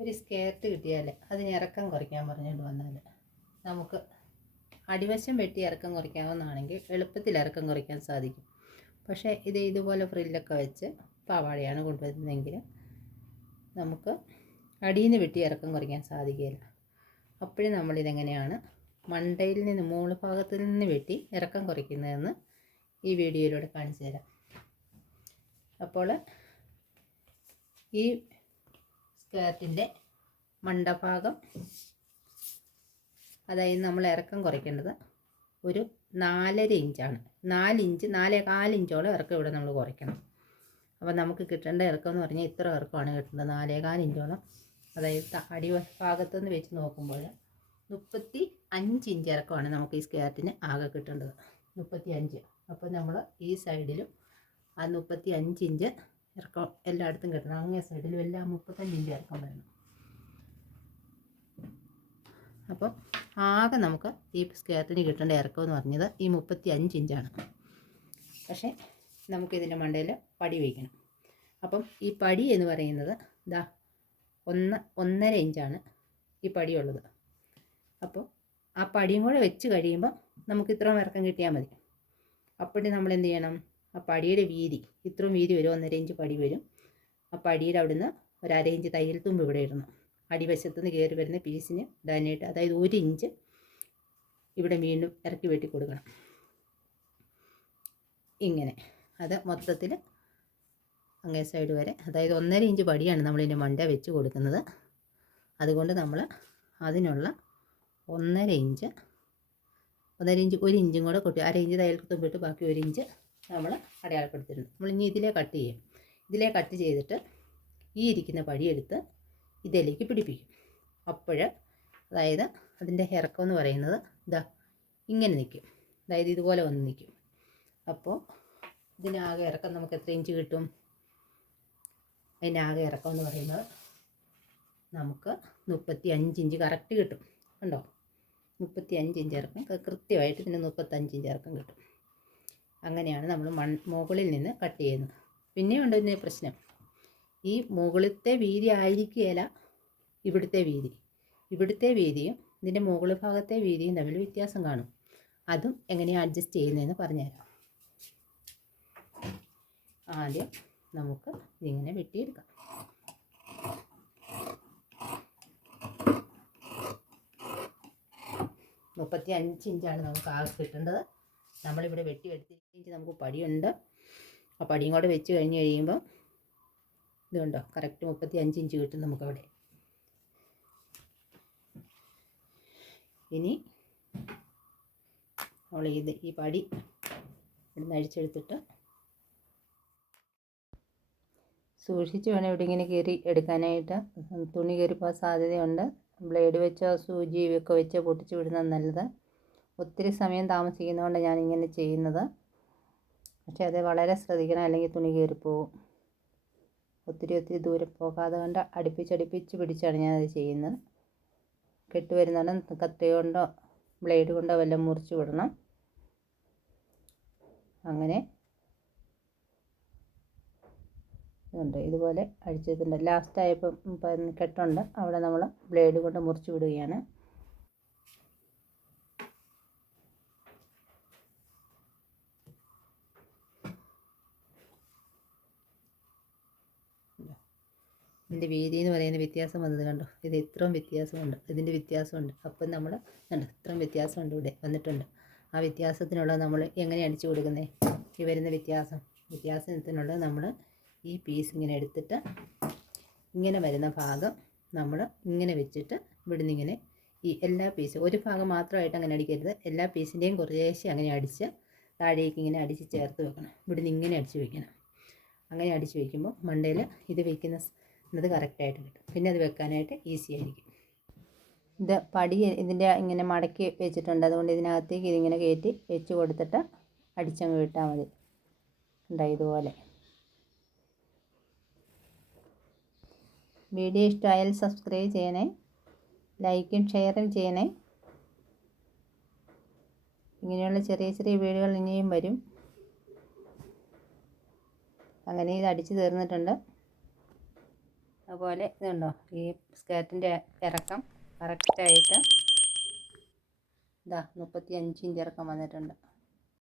ഒരു സ്കേർട്ട് കിട്ടിയാൽ അതിന് ഇറക്കം കുറയ്ക്കാൻ പറഞ്ഞുകൊണ്ട് വന്നാൽ നമുക്ക് അടിവശം വെട്ടി ഇറക്കം കുറയ്ക്കാവുന്നതാണെങ്കിൽ എളുപ്പത്തിൽ ഇറക്കം കുറയ്ക്കാൻ സാധിക്കും. പക്ഷേ ഇതുപോലെ ഫ്രില്ലൊക്കെ വെച്ച് പാവാടയാണ് കൊണ്ടുവരുന്നതെങ്കിൽ നമുക്ക് അടിയിൽ നിന്ന് വെട്ടി ഇറക്കം കുറയ്ക്കാൻ സാധിക്കില്ല. അപ്പോഴും നമ്മളിതെങ്ങനെയാണ് മണ്ടയിൽ നിന്ന് മുകൾ ഭാഗത്തിൽ നിന്ന് വെട്ടി ഇറക്കം കുറയ്ക്കുന്നതെന്ന് ഈ വീഡിയോയിലൂടെ കാണിച്ചു തരാം. അപ്പോൾ ഈ സ്കേർട്ടിൻ്റെ മണ്ടഭാഗം, അതായത് നമ്മൾ ഇറക്കം കുറയ്ക്കേണ്ടത് ഒരു 4.5 ഇഞ്ചാണ്. 4 ഇഞ്ച് 4.25 ഇഞ്ചോളം ഇറക്കം ഇവിടെ നമ്മൾ കുറയ്ക്കണം. അപ്പോൾ നമുക്ക് കിട്ടേണ്ട ഇറക്കം എന്ന് പറഞ്ഞാൽ ഇത്ര ഇറക്കമാണ് കിട്ടുന്നത്, 4.25 ഇഞ്ചോളം. അതായത് അടി ഭാഗത്തുനിന്ന് വെച്ച് നോക്കുമ്പോൾ 35 ഇഞ്ച് ഇറക്കമാണ് നമുക്ക് ഈ സ്കേർട്ടിന് ആകെ കിട്ടേണ്ടത്, 35. അപ്പോൾ നമ്മൾ ഈ സൈഡിലും ആ 35 ഇഞ്ച് ഇറക്കം എല്ലായിടത്തും കിട്ടണം. അങ്ങേ സൈഡിലും എല്ലാം 35 ഇഞ്ച് ഇറക്കം വരണം. അപ്പം ആകെ നമുക്ക് ഈ സ്കേർട്ടിന് കിട്ടേണ്ട ഇറക്കം എന്ന് പറഞ്ഞത് ഈ 35 ഇഞ്ചാണ്. പക്ഷേ നമുക്കിതിൻ്റെ മണ്ടയിൽ പടി വയ്ക്കണം. അപ്പം ഈ പടി എന്ന് പറയുന്നത് ഇതാ 1.5 ഇഞ്ചാണ് ഈ പടിയുള്ളത്. അപ്പോൾ ആ പടിയും കൂടെ വെച്ച് കഴിയുമ്പോൾ നമുക്ക് ഇത്രയും ഇറക്കം കിട്ടിയാൽ മതി. അപ്പോഴും നമ്മൾ എന്ത് ചെയ്യണം, ആ പടിയുടെ വീതി ഇത്രയും വീതി വരും, 1.5 ഇഞ്ച് പടി വരും. ആ പടിയുടെ അവിടുന്ന് ഒരു 1/2 ഇഞ്ച് തയ്യൽ തുമ്പ് ഇവിടെ ഇടണം. അടിവശത്തുനിന്ന് കയറി വരുന്ന പീസിന് ഇടാനായിട്ട്, അതായത് 1 ഇഞ്ച് ഇവിടെ വീണ്ടും ഇറക്കി വെട്ടി കൊടുക്കണം. ഇങ്ങനെ അത് മൊത്തത്തിൽ അങ്ങേ സൈഡ് വരെ, അതായത് 1.5 ഇഞ്ച് പടിയാണ് നമ്മളിതിൻ്റെ മണ്ട വെച്ച് കൊടുക്കുന്നത്. അതുകൊണ്ട് നമ്മൾ അതിനുള്ള 1.5 ഇഞ്ച് 1 ഇഞ്ചും കൂടെ കൂട്ടി 1/2 ഇഞ്ച് തയ്യൽ തുമ്പിട്ട് ബാക്കി 1 ഇഞ്ച് നമ്മൾ അടയാളപ്പെടുത്തിയിട്ടുണ്ട്. നമ്മൾ ഇനി ഇതിലേ കട്ട് ചെയ്യും. ഇതിലേ കട്ട് ചെയ്തിട്ട് ഈ ഇരിക്കുന്ന പടിയെടുത്ത് ഇതിലേക്ക് പിടിപ്പിക്കും. അപ്പോൾ അതായത് അതിൻ്റെ ഇറക്കം എന്ന് പറയുന്നത് ഇതാ ഇങ്ങനെ നിൽക്കും, അതായത് ഇതുപോലെ വന്ന് നിൽക്കും. അപ്പോൾ ഇതിനാകെ ഇറക്കം നമുക്ക് എത്ര ഇഞ്ച് കിട്ടും? അതിൻ്റെ ആകെ ഇറക്കം എന്ന് പറയുന്നത് നമുക്ക് 35 ഇഞ്ച് കറക്റ്റ് കിട്ടും. കണ്ടോ, 35 ഇഞ്ച് ഇറക്കം കൃത്യമായിട്ട് ഇതിന് 35 ഇഞ്ച് ഇറക്കം കിട്ടും. അങ്ങനെയാണ് നമ്മൾ മുകളിൽ നിന്ന് കട്ട് ചെയ്യുന്നത്. പിന്നെയുണ്ട് ഇതിൻ്റെ പ്രശ്നം, ഈ മുകളിലത്തെ വീതി ആയിരിക്കുകയില്ല ഇവിടുത്തെ വീതി. ഇവിടുത്തെ വീതിയും ഇതിൻ്റെ മുകൾ ഭാഗത്തെ വീതിയും തമ്മിൽ വ്യത്യാസം കാണും. അതും എങ്ങനെയാണ് അഡ്ജസ്റ്റ് ചെയ്യുന്നതെന്ന് പറഞ്ഞുതരാം. ആദ്യം നമുക്ക് ഇതിങ്ങനെ വെട്ടിയെടുക്കാം. മുപ്പത്തി 5 ഇഞ്ചാണ് നമുക്ക് ആകെ കിട്ടേണ്ടത്. നമ്മളിവിടെ വെട്ടി എടുത്തിട്ട് ഇഞ്ച് നമുക്ക് പടിയുണ്ട്. ആ പടിയും കൂടെ വെച്ച് കഴിഞ്ഞ് കഴിയുമ്പോൾ ഇതുണ്ടോ, കറക്റ്റ് 35 ഇഞ്ച് കിട്ടും നമുക്കവിടെ. ഇനി നമ്മൾ ഈ പടി ഇവിടുന്ന് അഴിച്ചെടുത്തിട്ട് സൂക്ഷിച്ച് വേണം ഇവിടെ ഇങ്ങനെ കയറി എടുക്കാനായിട്ട്. തുണി കയറിപ്പോകാൻ സാധ്യതയുണ്ട്. ബ്ലേഡ് വെച്ചോ സൂചി ഒക്കെ വെച്ചോ പൊട്ടിച്ച് വിടുന്നത് നല്ലത്. ഒത്തിരി സമയം താമസിക്കുന്നതുകൊണ്ട് ഞാനിങ്ങനെ ചെയ്യുന്നത്. പക്ഷേ അത് വളരെ ശ്രദ്ധിക്കണം, അല്ലെങ്കിൽ തുണി കയറിപ്പോവും. ഒത്തിരി ദൂരം പോകാതെ കൊണ്ട് അടുപ്പിച്ച് പിടിച്ചാണ് ഞാനത് ചെയ്യുന്നത്. കെട്ട് വരുന്നുണ്ട് കത്തി കൊണ്ടോ ബ്ലേഡ് കൊണ്ടോ വല്ലതും മുറിച്ച് വിടണം. അങ്ങനെ ഉണ്ട്, ഇതുപോലെ അഴിച്ചിട്ടുണ്ട്. ലാസ്റ്റ് ആയപ്പം കെട്ടുണ്ട്, അവിടെ നമ്മൾ ബ്ലേഡ് കൊണ്ട് മുറിച്ച് വിടുകയാണ്. ഇതിൻ്റെ വീതി എന്ന് പറയുന്ന വ്യത്യാസം വന്നത് കണ്ടോ, ഇത് ഇത്രയും വ്യത്യാസമുണ്ട്, ഇതിൻ്റെ വ്യത്യാസമുണ്ട്. അപ്പം നമ്മൾ കണ്ടോ ഇത്രയും വ്യത്യാസമുണ്ട് ഇവിടെ വന്നിട്ടുണ്ട്. ആ വ്യത്യാസത്തിനുള്ള നമ്മൾ എങ്ങനെ അടിച്ചു കൊടുക്കുന്നത്? ഈ വരുന്ന വ്യത്യാസത്തിനുള്ള നമ്മൾ ഈ പീസ് ഇങ്ങനെ എടുത്തിട്ട് ഇങ്ങനെ വരുന്ന ഭാഗം നമ്മൾ ഇങ്ങനെ വെച്ചിട്ട് ഇവിടുന്ന് ഇങ്ങനെ ഈ എല്ലാ പീസും ഒരു ഭാഗം മാത്രമായിട്ട് അങ്ങനെ അടിക്കരുത്. എല്ലാ പീസിൻ്റെയും കുറേശ്ശെ അങ്ങനെ അടിച്ച് താഴേക്ക് ഇങ്ങനെ അടിച്ച് ചേർത്ത് വെക്കണം. ഇവിടുന്ന് ഇങ്ങനെ അടിച്ച് വെക്കണം. അങ്ങനെ അടിച്ച് വയ്ക്കുമ്പോൾ മണ്ടയിൽ ഇത് വയ്ക്കുന്നത് കറക്റ്റായിട്ട് കിട്ടും. പിന്നെ അത് വെക്കാനായിട്ട് ഈസി ആയിരിക്കും. ഇത് പടി ഇതിൻ്റെ ഇങ്ങനെ മടക്കി വെച്ചിട്ടുണ്ട്, അതുകൊണ്ട് ഇതിനകത്തേക്ക് ഇതിങ്ങനെ കയറ്റി വെച്ച് കൊടുത്തിട്ട് അടിച്ചങ്ങ് വിട്ടാൽ മതി. ഉണ്ടായി ഇതുപോലെ. വീഡിയോ ഇഷ്ടമായാൽ സബ്സ്ക്രൈബ് ചെയ്യണേ, ലൈക്കും ഷെയറും ചെയ്യണേ. ഇങ്ങനെയുള്ള ചെറിയ വീഡിയോകൾ ഇനിയും വരും. അങ്ങനെ ഇത് അടിച്ച് തീർന്നിട്ടുണ്ട്. അതുപോലെ ഇതുണ്ടോ ഈ സ്കേർട്ടിൻ്റെ ഇറക്കം കറക്റ്റായിട്ട് ഇതാ 35 ഇഞ്ച് ഇറക്കം വന്നിട്ടുണ്ട്.